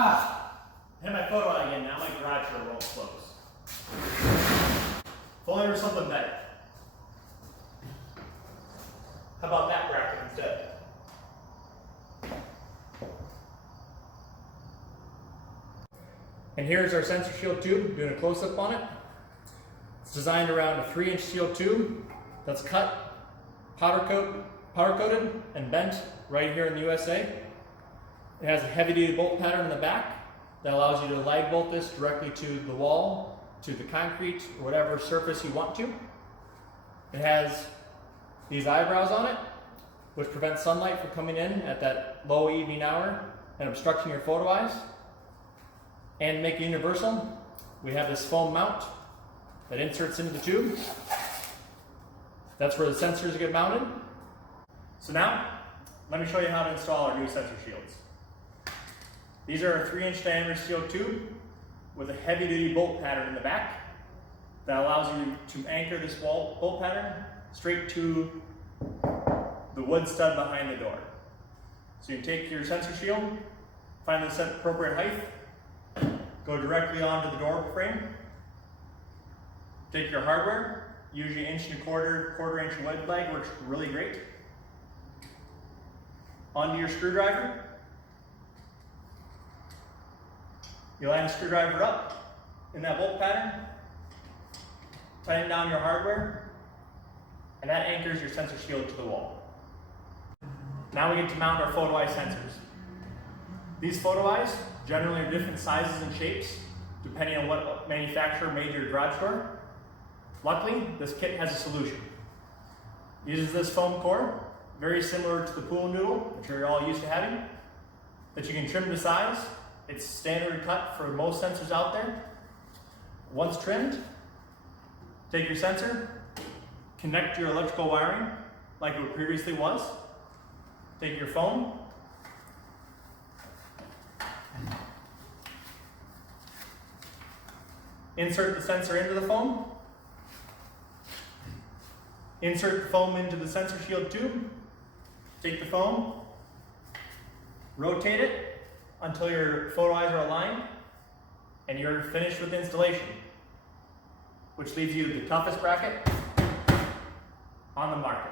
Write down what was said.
Hit my photo eye again. Now my garage door won't close. If only there was something better. How about that bracket instead? And here's our sensor shield tube, doing a close-up on it. It's designed around a 3-inch steel tube that's cut, powder coated, and bent right here in the USA. It has a heavy-duty bolt pattern in the back that allows you to lag bolt this directly to the wall, to the concrete, or whatever surface you want to. It has these eyebrows on it, which prevent sunlight from coming in at that low evening hour and obstructing your photo eyes. And to make it universal, we have this foam mount that inserts into the tube. That's where the sensors get mounted. So now, let me show you how to install our new sensor shields. These are a 3-inch diameter steel tube with a heavy-duty bolt pattern in the back that allows you to anchor this bolt pattern straight to the wood stud behind the door. So you can take your sensor shield, find the appropriate height, go directly onto the door frame, take your hardware, usually 1.25 quarter-inch lead lag works really great, onto your screwdriver. You line the screwdriver up in that bolt pattern, tighten down your hardware, and that anchors your sensor shield to the wall. Now we get to mount our photo eye sensors. These photo eyes generally are different sizes and shapes depending on what manufacturer made your garage door. Luckily, this kit has a solution. It uses this foam core, very similar to the pool noodle, which you're all used to having, that you can trim to size. It's standard cut for most sensors out there. Once trimmed, take your sensor, connect your electrical wiring like it previously was, take your foam, insert the sensor into the foam, insert the foam into the sensor shield tube, take the foam, rotate it until your photo eyes are aligned, and you're finished with the installation, which leaves you the toughest bracket on the market.